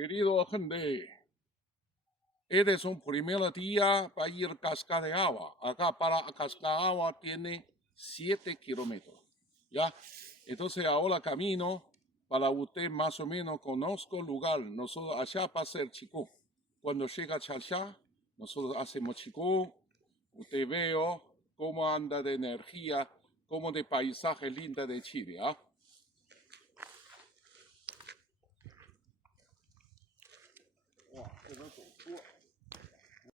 Querido gente, este es un primer día para ir a Cascada de Agua. Acá para Cascada de Agua tiene 7 kilómetros. ¿Ya? Entonces ahora camino para usted más o menos conozco el lugar. Nosotros allá para hacer chico. Cuando llega allá, nosotros hacemos chico. Usted veo cómo anda de energía, cómo de paisaje linda de Chile. ¿Ah? Wow, qué loco.